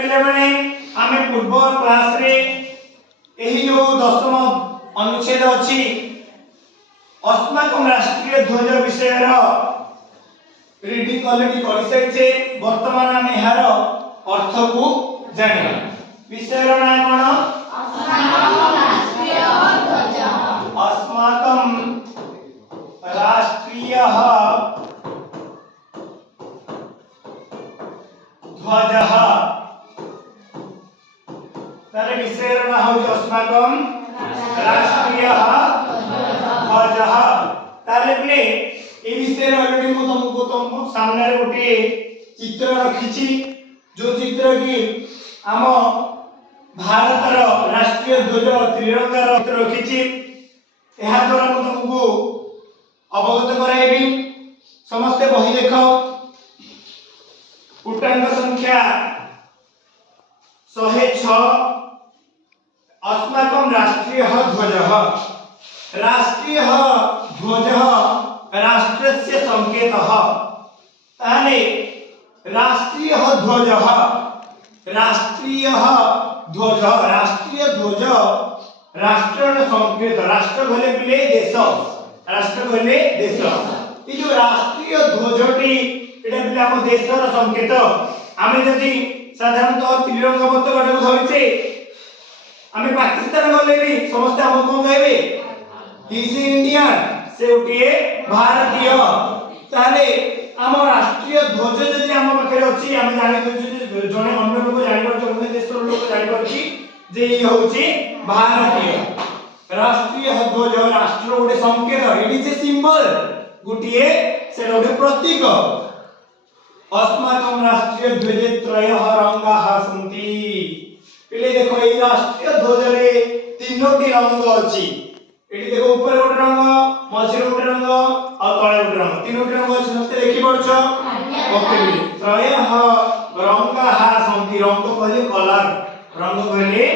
माने आमे पूर्व क्लास रे एही जो दशम अनुच्छेद अछि अस्माकं राष्ट्रीय ध्वज विषय रीडिंग ऑलरेडी कर साइछे। वर्तमान आमे एहार अर्थ को जानिबा। विषय रो नाम कोन? अस्माकं राष्ट्रीय ध्वज तारे विषय रो नाम हो अस्माकं राष्ट्रीय ध्वज। तारे प्ले ए विषय ऑलरेडी मु तुमको सामने रे गोटे चित्र रखिछि जो चित्र की आम भारत रो राष्ट्रीय ध्वज त्रिरंगा रो चित्र रखिछि। एहा द्वारा मु तुमको अवगत कराइबी। समस्त बही देखो पूर्णांक संख्या 106 अस्माकं राष्ट्रीय ध्वज। राष्ट्रीय ध्वज राष्ट्रस्य संकेतः। ताने राष्ट्रीय ध्वज राष्ट्रीय ध्वज राष्ट्रीय ध्वज राष्ट्रर संकेत। राष्ट्र भले बिले देश, राष्ट्र भले देश। ई जो राष्ट्रीय ध्वजटी एटा बिले हम देशर संकेत। आमे जदि साधारणतः त्रिरंगा पताका को धरिचे आमे पाकिस्तान गले भी समस्त हम कोन कहबे इज इंडियन से उठिए भारतीय। ताले हम राष्ट्रीय ध्वज जदि हम पाखे अछि आमे जानि दउ जने अन्य लोक जानि पर अन्य देशर लोक जानि परछि जे ई होछि भारतीय। राष्ट्रीय ध्वज राष्ट्र गोटे संकेत, एडी जे सिंबल गुटिए से गोटे प्रतीक। अस्माकं राष्ट्रीय ध्वजे त्रयः रंगाः सन्ति। पिले देखो ए राष्ट्रीय ध्वज रे तीनोटी रंग अछि। एटी देखो ऊपर गोटे रंग, मझे गोटे रंग और तळे गोटे रंग, तीनोटी रंग अछि। समस्त देखि पड़छ ओके। त्रयः रंगाः सन्ति। रंग कहले कलर, रंग कहले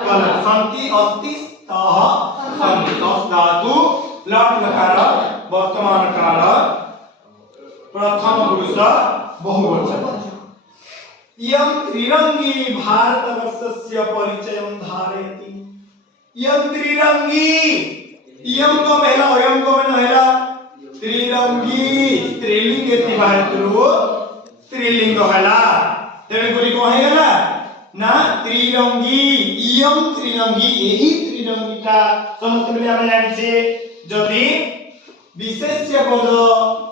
कलर। सन्ति अस्ति तः सन्ति। तस् धातु लट लकार वर्तमान काल प्रथम पुरुष बहुवचन। इयं त्रिरंगी भारतवर्षस्य परिचयं धारयति। इयं त्रिरंगी, इयं को मेला अयं को मेला त्रिरंगी स्त्रीलिंग एति भारतरो स्त्रीलिंग हला। तेबे कोली को हेला ना त्रिरंगी। इयं त्रिरंगी, एही त्रिरंगीटा समस्त मिले हम जानि छे जदि विशेष्य पद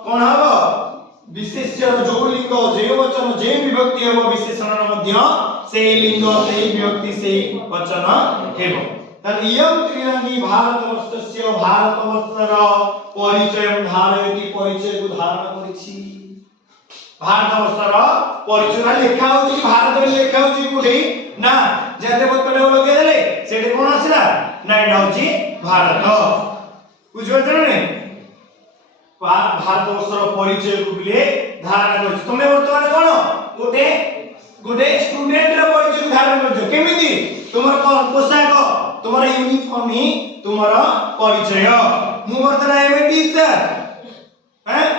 कोन हबो विशेष्य जो लिंग जे वचन जे विभक्ति हबो विशेषण मध्य से लिंग से विभक्ति से वचन हेबो। तद इयं त्रिरंगी भारतवर्षस्य भारतवर्षर परिचयं धारयति। परिचय को धारण करिछि। भारतवर्षर परिचय लेखा होछि भारत में लेखा होछि कोठी ना जते पत्तले लगे देले सेठी कोन आसिला ना एटा होछि भारत। बुझियो ने भारतवर्षर परिचय को बिले धारण करिछि। तुमे वर्तमान कोन गोटे गोटे स्टूडेंट रो परिचय धारण करछो। केमिति तुमर पोशाक तुमर यूनिफॉर्म ही तुमर परिचय। मु वर्तमान एम टीचर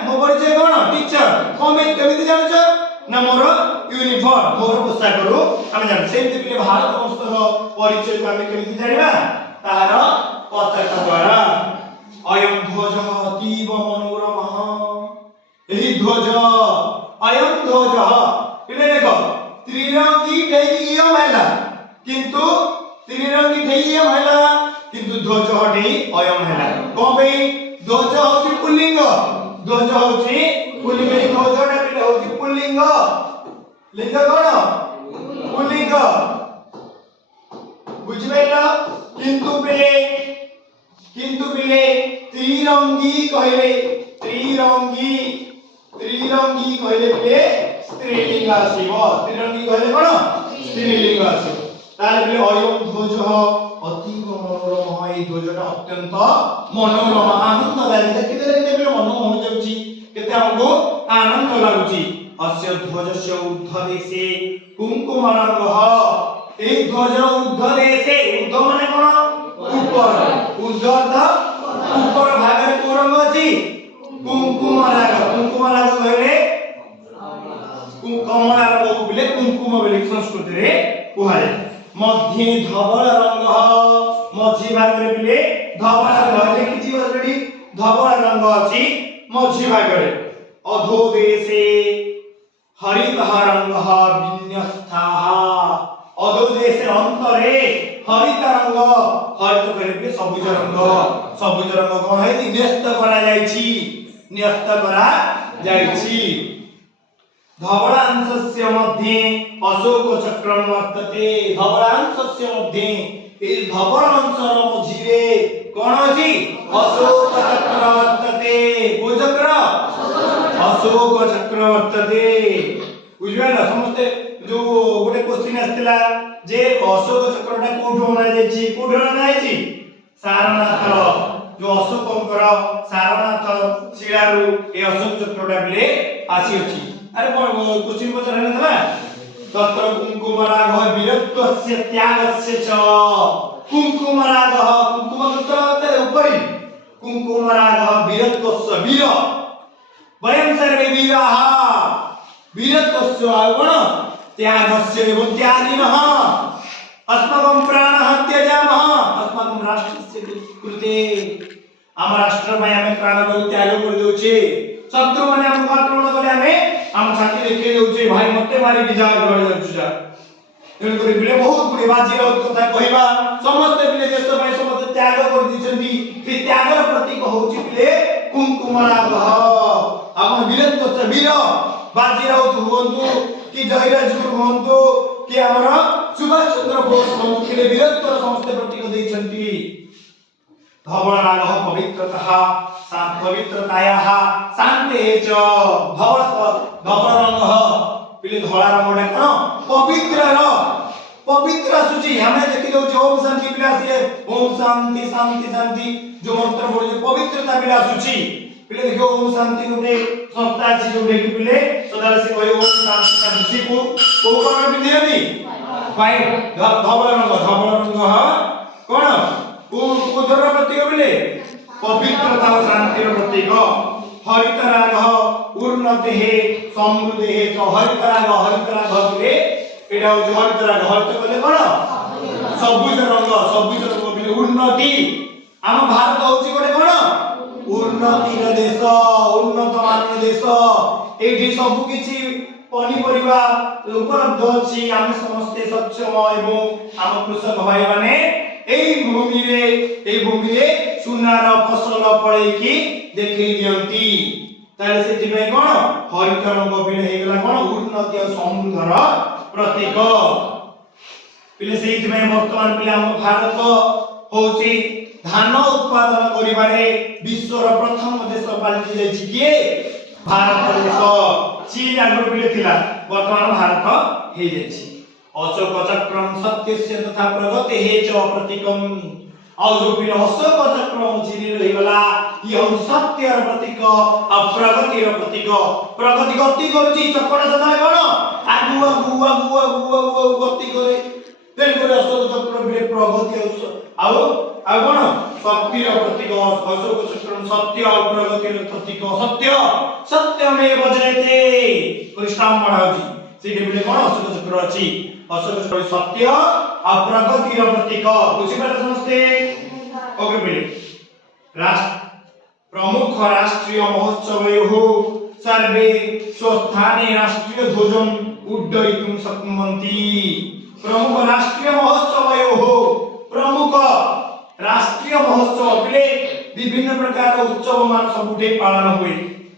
मो परिचय कोन टीचर। कमे केमिति जानछो ना मोर यूनिफॉर्म मोर पोशाक रो हम जान। सेमति बिले भारतवर्षर परिचय को हम केमिति जानिबा तार पताका द्वारा। अयं ध्वज अतीव मनोरमः। एही ध्वज अयं ध्वज इने देखो त्रिरंगी ढेइयम हैला किंतु त्रिरंगी ढेइयम हैला किंतु ध्वज हटि अयम हैला। को बे ध्वज होछि पुल्लिंग। ध्वज होछि पुल्लिंग। ध्वजटा बिले होछि पुल्लिंग। लिंग कोन पुल्लिंग। बुझिबेला। किंतु बिले त्रिरंगी कहले त्रिरंगी त्रिरंगी कहले बिले स्त्रीलिंग आसीबो। त्रिरंगी कहले कोन स्त्रीलिंग आसीबो। ताले बिले अयं ध्वज अतीव मनोरम। ए ध्वजटा अत्यंत मनोरम आनंददायी। देखिते देखिते बिले मन हो जाउची केते हमको आनंद लागुची। अस्य ध्वजस्य ऊर्ध्वदेशे कुंकुमरंगः। ए ध्वज ऊर्ध्वदेशे ऊर्ध्व माने कोन ऊपर। ऊर्ध्व ऊपर भाग रे को रंग अछि कुंकुम राग। कुंकुम राग कहले कमला रंग को बिले कुंकुम बोली संस्कृत रे कुहा जाय मध्ये धवल रंग मझी भाग रे बिले धवल रंग लिखिछि ऑलरेडी धवल रंग अछि मझी भाग रे अधो देशे हरितः रंग विन्यस्ताः अधो देशे अंतरे हरित रंग हरित करे सबुज रंग कोन है न्यस्त करा जायछि न्यस्त करा जायछि धवलांशस्य मध्ये अशोक चक्रम वर्तते धवलांशस्य मध्ये ए धवलांशर मझिरे कोन अछि अशोक चक्र वर्तते को चक्र अशोक चक्र वर्तते बुझिला समस्ते जो गोटे क्वेश्चन आस्तिला जे अशोक चक्रटा कोठो बना जायछि कोठो बना जायछि सारनाथ जो अशोकंकर सारनाथ शिलारू ए अशोक चक्रटा बिले आसी अछि अरे क्वेश्चन पचार है ना तत्र कुंकुमराग वीरत्वस्य त्यागस्य च कुंकुमराग कुंकुमत्र उपरि कुंकुमराग वीरत्वस्य वीर वयं सर्वे वीराः वीरत्वस्य गुण त्यागस्य एवं त्यागिनः अस्माकं प्राणः त्यजामः अस्माकं राष्ट्रस्य कृते आम राष्ट्र में हमें प्राण को त्याग कर देउछे शत्रु माने हम आक्रमण करे हमें हम छाती देखे देउछे भाई मते मारी कि जा गड़ जाउछा तेन करे बिले बहुत गुडी बाजी राउत कथा कहिबा समस्त बिले देश में समस्त त्याग कर दिछंती से त्यागर प्रतीक होउछि बिले कुंकुमराग आपण वीरत्व से वीर बाजी राउत हुवंतु कि जयराज गुरु हुवंतु कि हमर सुभाष चंद्र बोस हुवंतु कि वीरत्व समस्त प्रतीक देछंती धवलराग पवित्रतः पवित्रतायाः शान्ते च धवलरंग पिले धवला रंगटा कोन पवित्र सूची हमें देखि दो ओम शांति पिला से ओम शांति शांति शांति जो मंत्र बोले पवित्रता पिला सूची पिले देखो ओम शांति गुटे संस्था अछि जो देखि पिले सदा से कहि ओम शांति शांति को कलर पिंदियनी व्हाइट धवल रंग कोन उधर प्रतीक बिले पवित्रता और शांति प्रतीक हरित राग उन्नति है समृद्धि है तो हरित राग बिले एटा जो हरित राग हरित बोले कोन सबुज रंग बिले उन्नति हम भारत होची गोटे कोन उन्नति रे देश उन्नत मान देश एठी सब किछि पनिपरिबा उपलब्ध अछि हम समस्त सक्षम एवं हम कृषक भाई माने एई भूमि रे सुनार फसल पड़े कि देखै दियंती ताले से दिबे कोन हरित रंग बिले हे गला कोन उन्नति और समृद्धर प्रतीक पिले से दिबे वर्तमान पिले हम भारत होची धान उत्पादन करिबारे विश्वर प्रथम देश पालित जायछि कि भारत देश चीन आगु पिले थिला वर्तमान भारत हे जायछि अशोक चक्रम सत्यस्य तथा प्रगति हे च प्रतीकम और जो भी अशोक चक्रम चिरी रही गला ये सत्य र प्रतीक और प्रगति र प्रतीक प्रगति गति करछि चक्र सदा कोन आगु गति करे तेन करे अशोक चक्र बिले प्रगति और कोन शक्ति र प्रतीक अशोक चक्रम सत्य और प्रगति र प्रतीक सत्यमेव जयते कृष्णाम पढाउछि सेठी बिले कोन अशोक चक्र अछि अशोक चक्र सत्य और प्रगति र प्रतीक बुझि पाले समझते ओके बिले प्रमुख राष्ट्रीय महोत्सवयोः सर्वे स्वस्थाने राष्ट्रीय ध्वजं उड्डयितुं शक्नुवन्ति प्रमुख राष्ट्रीय महोत्सवयोः प्रमुख राष्ट्रीय महोत्सव बिले विभिन्न प्रकार उत्सव मान सबुठे पालन हुए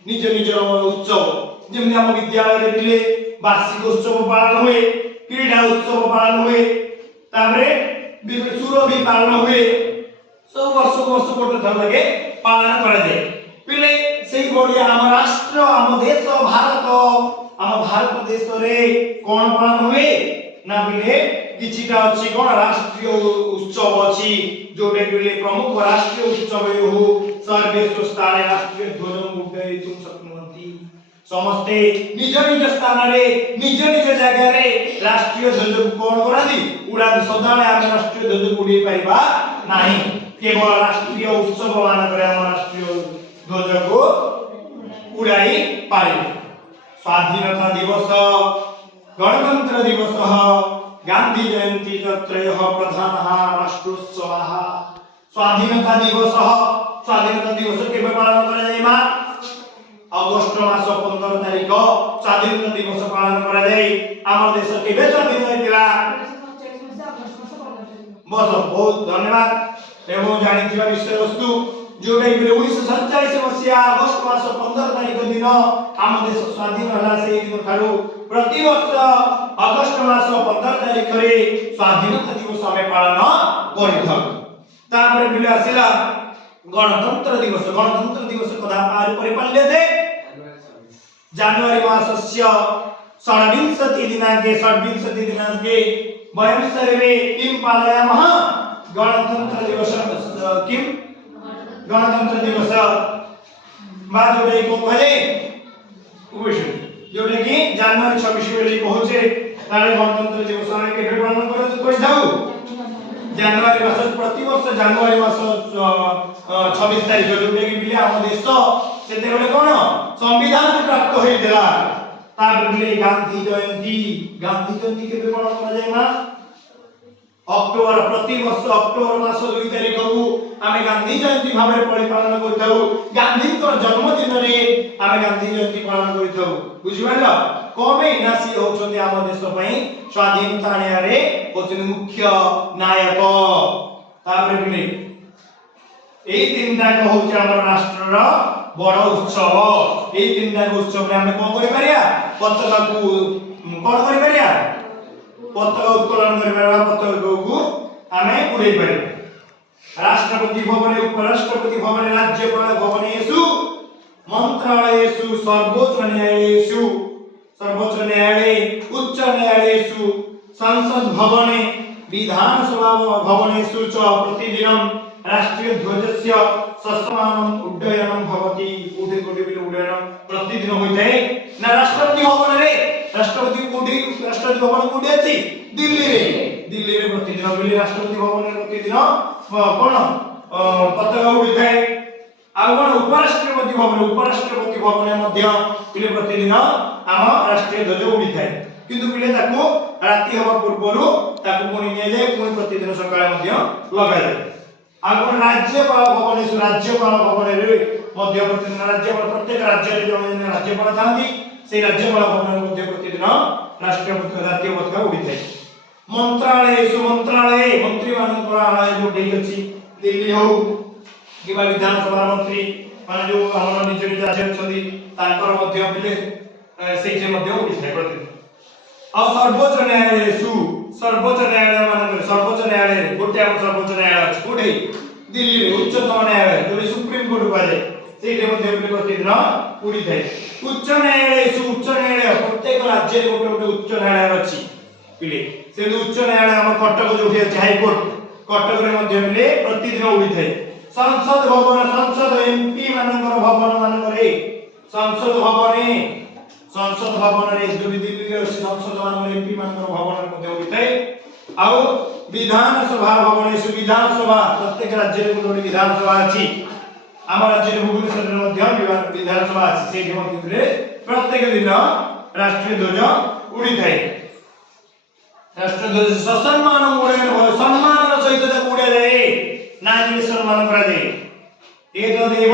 निज निज उत्सव जेमि हम विद्यालय रे बिले वार्षिक उत्सव पालन हुए क्रीड़ा उत्सव पालन हुए ताबरे विभिन्न सुर भी पालन हुए सब वर्ष गोटे थर लगे पालन करा जाए पिले सेही बढिया हम राष्ट्र हम देश भारत देश रे कोन पालन हुए ना बिले किछिटा अछि कोन राष्ट्रीय उत्सव अछि जोडे बिले प्रमुख राष्ट्रीय उत्सव हो सर्वेश्वर स्थाने राष्ट्रीय ध्वज उड्डयितुं शक्नुवन्ति समस्ते निज निज स्थान रे निज निज जगह रे राष्ट्रीय ध्वज कोन करादी उडा सदाले हम राष्ट्रीय ध्वज उडी पाइबा नाही केवल राष्ट्रीय उत्सव मान करे हम राष्ट्रीय ध्वज को उड़ाई पारिबे स्वाधीनता दिवस गणतंत्र दिवसः गांधी जयंती त्रयः प्रधानः राष्ट्रोत्सवः स्वाधीनता दिवस केबे पालन करा जाय मा अगस्त मास 15 तारिख स्वाधीनता दिवस पालन करा जाय आम देश केबे स्वाधीन होइतिला बस बहुत धन्यवाद एवं जानिथिबा विषय वस्तु जोडे 1947 मसिया अगस्त मास 15 तारिख दिन आम देश स्वाधीन होला से दिन थारु प्रति वर्ष अगस्त मास 15 तारिख रे स्वाधीनता दिवस हमें पालन करिथौ तापर बिले आसिला गणतंत्र दिवस कदा परिपाल्य थे जनवरी मासस्य 26 दिनांके वयं सर्वे किं पालयामः गणतंत्र दिवस किं गणतंत्र दिवस जोड़े को भले जोड़े कि जनवरी 26 बेले पहुंचे तारे गणतंत्र दिवस आमे केबे पालन करत कोइ जाऊ जनवरी मास प्रति वर्ष जनवरी मास 26 तारिख जोड़े कि बिले हम देश सेते बेले कोन संविधान प्राप्त होइतला तापर बिले गांधी जयंती केबे पालन करा जाय मा अक्टोबर प्रति वर्ष अक्टोबर मास 2 तारिख को आमे गांधी जयंती भाबरे पालन करथाउ गांधी को जन्मदिन रे आमे गांधी जयंती पालन करथाउ बुझिबालो कोमे नासी होचोंदी आम देश पई स्वाधीनता आनियारे होचोंदी मुख्य नायक तापर बिले एई तीनटा को होचे हमर राष्ट्रर बड़ उत्सव एई तीनटा उत्सव रे आमे कोन करि पारिया पताका को कोन करि पारिया पताका उत्तोलन करिबा पताका को आमे उड़ै पारिबा राष्ट्रपति भवन उपराष्ट्रपति भवन राज्यपाल भवनेषु मंत्रालयेषु सर्वोच्च न्यायालय उच्च न्यायालयेषु संसद भवने विधानसभा भवनेषु च प्रतिदिनं राष्ट्रीय ध्वजस्य ससमानम उड्डयनं भवति कोटि उड्डयनं प्रतिदिन होइते ना राष्ट्रपति भवन रे राष्ट्रपति भवन कोठी अछि दिल्ली रे प्रतिदिन बिली राष्ट्रपति भवन रे प्रतिदिन कोन पताका उड़िथाय आ कोन उपराष्ट्रपति भवन मध्ये बिली प्रतिदिन आम राष्ट्रीय ध्वज उड़िथाय किंतु बिले ताको राति हवा पूर्वरु ताको कोनी निया जाय कोनी प्रतिदिन सकाळे मध्ये लगा जाय आ कोन राज्यपाल भवन रे मध्ये प्रतिदिन राज्यपाल प्रत्येक राज्य रे जण राज्यपाल थांती से राज्यपाल भवन रे मध्ये प्रतिदिन राष्ट्रीय जातीय पताका उड़िथाय मंत्री मानकर आलय जो डेई अछि दिल्ली हो किबा विधानसभा मंत्री माने जो हमर निज राज्य अछंती तांकर मध्ये बिले सेजे मध्ये उड़िथाय प्रतिदिन आ सर्वोच्च न्यायालय मानकर सर्वोच्च न्यायालय गोटे हम सर्वोच्च न्यायालय अछि कोठी दिल्ली रे उच्चतम न्यायालय जो सुप्रीम कोर्ट कहले सेजे मध्ये बिले प्रतिदिन उड़िथाय उच्च न्यायालय प्रत्येक राज्य रे गोटे उच्च न्यायालय अछि पिले से उच्च न्यायालय हम कटक जो अछि हाई कोर्ट कटक रे मध्ये बिले प्रतिदिन उड़िथाय संसद एमपी मानकर भवन मानकरे संसद भवन रे जो दिल्ली रे संसद मानकर एमपी मानकर भवन मध्ये उड़िथाय आ विधानसभा भवनेषु विधानसभा प्रत्येक राज्य रे गोटे विधानसभा अछि आम राज्य रे भुवनेश्वर रे मध्ये विधानसभा अछि से मध्ये प्रत्येक दिन राष्ट्रीय ध्वज उड़िथाय राष्ट्रीय ध्वज सम्मान सहित उड़ा जाए ना सम्मान करा जाए एतदेव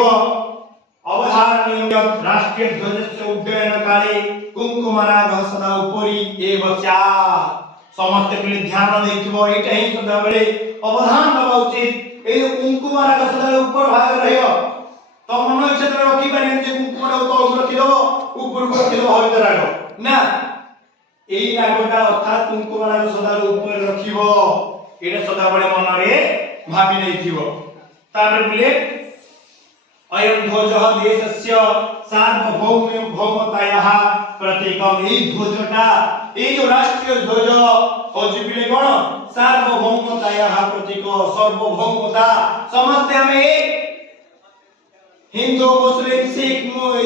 अवधारणीय राष्ट्रीय ध्वजस्य उड्डयन काले कुंकुमराग सदा उपरि एव स्यात् समस्त पिले ध्यान देथिबो एटा ही सदा बेले अवधान दबा उचित ए कुंकुमराग सदा ऊपर भाग रहयो तो मन इच्छा तो रखि पारे जे कुंकुमराग तो रखि दबो ऊपर को रखि दबो हरित राग ना एई रागटा अर्थात कुंकुमराग सदा ऊपर रखिबो एटा सदा बेले मन रे भाबी नैथिबो तापर बोले अयं ध्वजः देशस्य सार्वभौमतायाः प्रतीकम् ए ध्वजटा ए जो राष्ट्रीय ध्वज होजिबिले कोन सार्वभौमतायाः प्रतीक सार्वभौमता समस्त हमें एक हिंदू मुस्लिम सिख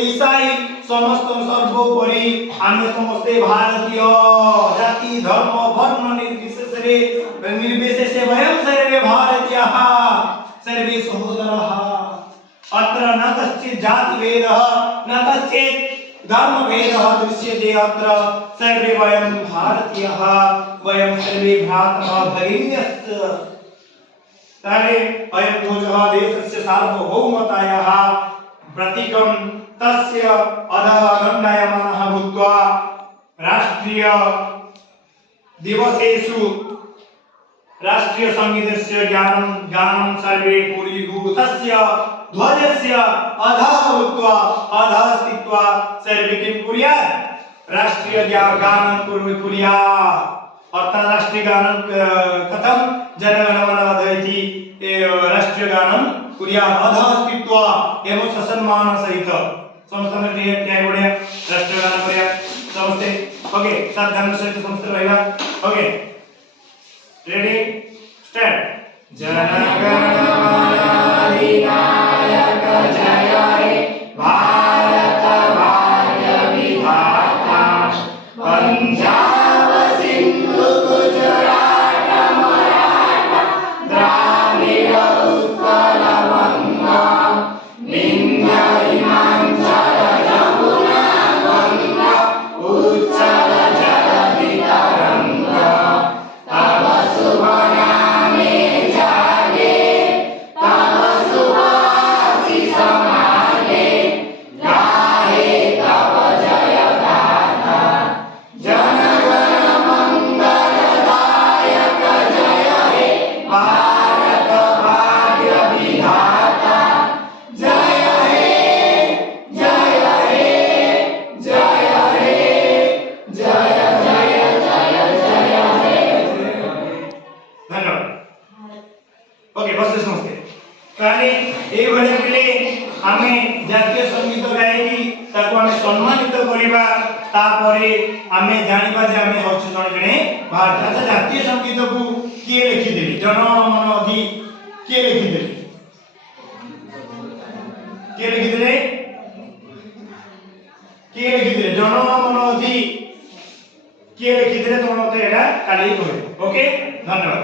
ईसाई समस्त सर्वोपरि आमे समस्त भारतीय जाति धर्म वर्ण निर्विशेषे वयं सर्वे भारतीयाः सर्वे सहोदराः अत्र न कश्चित् जाति भेदः न कश्चित् धर्मभेदः दृश्यते अत्र सर्वे वयं भारतीयः वयं सर्वे भ्रातरः भगिन्यश्च तारे अयं ध्वजः देशस्य सार्वभौमतायाः प्रतीकं तस्य अधः दण्डायमानः भूत्वा राष्ट्रिय दिवसेषु राष्ट्रिय संगीतस्य गानं सर्वे कुर्युः तस्य ध्वजस्य अधः भूत्वा अधः स्थित्वा सर्वे किं कुर्यात् राष्ट्रिय गानं कुर्यात् अर्थात् राष्ट्रीय गानं कथं जनगणमन इति राष्ट्रीय गानं कुर्यात् अधः स्थित्वा एवं ससन्मान सहित समस्त में क्या बोलिए राष्ट्रीय गानं कुर्यात् समस्ते ओके साथ ध्यान से समस्त रहेगा ओके रेडी स्टार्ट जनगणमन अधिनायक जय हे भारत भाग्य विधाता पंजाब सिंधु गुजरात मराठा द्राविड़ उत्कल बंगा विंध्य हिमाचल यमुना गंगा उच्चल जलधि तरंगा तब शुभ नामे जागे तब शुभ आशीष मागे गाहे तब जय गाथा जनगण मंगलदायक जय हे भारत भाग्य विधाता जय हे जय हे जय हे जय जय जय जय जय धन्यवाद ओके बस समझते ताले এই ভଳି পিলে ଆମେ ଜାତୀୟ ସଙ୍ଗୀତ ଗାଇକି ତାକୁ ଆମେ ସମ୍ମାନିତ କରିବା ତାପରେ ଆମେ ଜାଣିବା ଯେ ଆମେ ହଉଛୁ ଜଣେ ଭାରତ ଜାତୀୟ ସଙ୍ଗୀତକୁ କିଏ ଲେଖିଥିଲେ ଜନଗଣମନ ଅଧି କିଏ ଲେଖିଥିଲେ ଜନଗଣମନ ଅଧି କିଏ ଲେଖିଥିଲେ ତମେ ମତେ ଏଟା କାଲି କହିବ ଓକେ ଧନ୍ୟବାଦ।